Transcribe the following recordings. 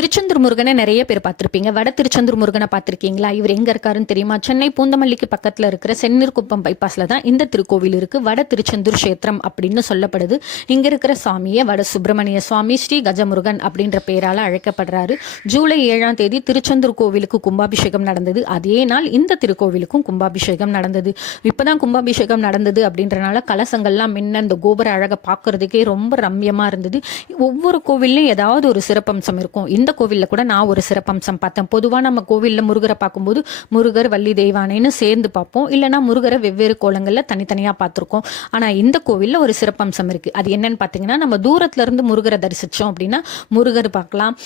திருச்செந்தூர் முருகனை நிறைய பேர் பார்த்திருப்பீங்க. வட திருச்செந்தூர் முருகனை பார்த்திருக்கீங்களா? இவர் எங்க இருக்காருன்னு தெரியுமா? சென்னை பூந்தமல்லிக்கு பக்கத்துல இருக்கிற செந்நீர்குப்பம் பைபாஸ்ல தான் இந்த திருக்கோவில் இருக்கு. வட திருச்செந்தூர் கஷேத்திரம் அப்படின்னு சொல்லப்படுது. இங்க இருக்கிற சுவாமியை வட சுப்பிரமணிய சுவாமி ஸ்ரீ கஜமுருகன் அப்படின்ற பெயரால அழைக்கப்படுறாரு. ஜூலை 7ஆம் தேதி திருச்செந்தூர் கோவிலுக்கு கும்பாபிஷேகம் நடந்தது. அதே நாள் இந்த திருக்கோவிலுக்கும் கும்பாபிஷேகம் நடந்தது. இப்பதான் கும்பாபிஷேகம் நடந்தது அப்படின்றனால கலசங்கள்லாம் முன்ன இந்த கோபுர அழகை பார்க்கறதுக்கே ரொம்ப ரம்யமா இருந்தது. ஒவ்வொரு கோவில்லையும் ஏதாவது ஒரு சிறப்பம்சம் இருக்கும். இந்த கோவில்ல கூட நான் ஒரு சிறப்பம்சம் பார்த்தேன். பொதுவா நம்ம கோவில்ல முருகரை பார்க்கும்போது முருகர் வள்ளி தெய்வானைன்னு சேர்ந்து பார்ப்போம், இல்லைன்னா முருகரை வெவ்வேறு கோலங்கள்ல தனித்தனியா பார்த்திருக்கோம். ஆனா இந்த கோவில்ல ஒரு சிறப்பம்சம் இருக்கு. அது என்னன்னு பாத்தீங்கன்னா, நம்ம தூரத்துல இருந்து முருகரை தரிசிச்சோம் அப்படின்னா முருகர் பார்க்கலாம்,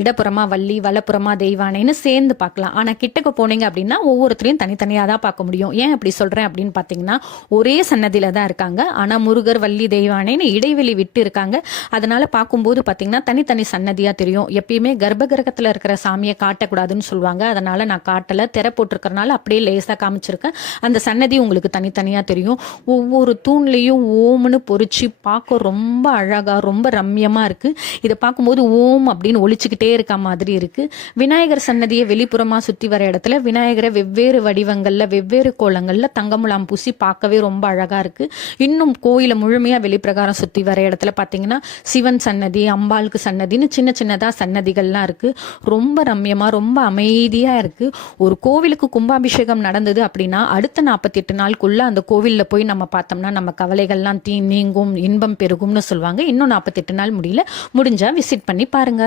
இடப்புறமா வள்ளி வலப்புறமா தெய்வானைன்னு சேர்ந்து பார்க்கலாம். ஆனா கிட்டக்க போனீங்க அப்படின்னா ஒவ்வொருத்தரையும் தனித்தனியா தான் பார்க்க முடியும். ஏன் அப்படி சொல்றேன் அப்படின்னு பாத்தீங்கன்னா, ஒரே சன்னதியில தான் இருக்காங்க, ஆனா முருகர் வள்ளி தெய்வானைன்னு இடைவெளி விட்டு இருக்காங்க. அதனால பார்க்கும்போது பாத்தீங்கன்னா தனித்தனி சன்னதியா தெரியும். எப்பயுமே கர்ப்பகிரகத்துல இருக்கிற சாமியை காட்டக்கூடாதுன்னு சொல்லுவாங்க. அதனால நான் காட்டல, திரை போட்டிருக்கிறனால அப்படியே லேசா காமிச்சிருக்கேன். அந்த சன்னதி உங்களுக்கு தனித்தனியா தெரியும். ஒவ்வொரு தூண்லையும் ஓம்னு பொறிச்சு பார்க்க ரொம்ப அழகா ரொம்ப ரம்யமா இருக்கு. இதை பார்க்கும்போது ஓம் அப்படின்னு ஒழிச்சுக்கிட்டே இருக்க மாதிரி இருக்கு. விநாயகர் சன்னதியை வெளிப்புறமா சுத்தி வர இடத்துல விநாயகரை வெவ்வேறு வடிவங்கள்ல வெவ்வேறு கோலங்கள்ல தங்கமுலாம் பூசி பார்க்கவே ரொம்ப அழகா இருக்கு. இன்னும் கோயிலை முழுமையா வெளிப்பிரகாரம் சுத்தி வர இடத்துல பாத்தீங்கன்னா சிவன் சன்னதி, அம்பாளுக்கு சன்னதின்னு சின்ன சின்னதா சன்னதிகள்லாம் இருக்கு. ரொம்ப ரம்யமா ரொம்ப அமைதியா இருக்கு. ஒரு கோவிலுக்கு கும்பாபிஷேகம் நடந்தது அப்படின்னா அடுத்த 48 நாளுக்குள்ள அந்த கோவில்ல போய் நம்ம பார்த்தோம்னா நம்ம கவலைகள்லாம் நீங்கும், இன்பம் பெருகும்னு சொல்லுவாங்க. இன்னும் 48 நாள் முடியல, முடிஞ்சா விசிட் பண்ணி பாருங்க.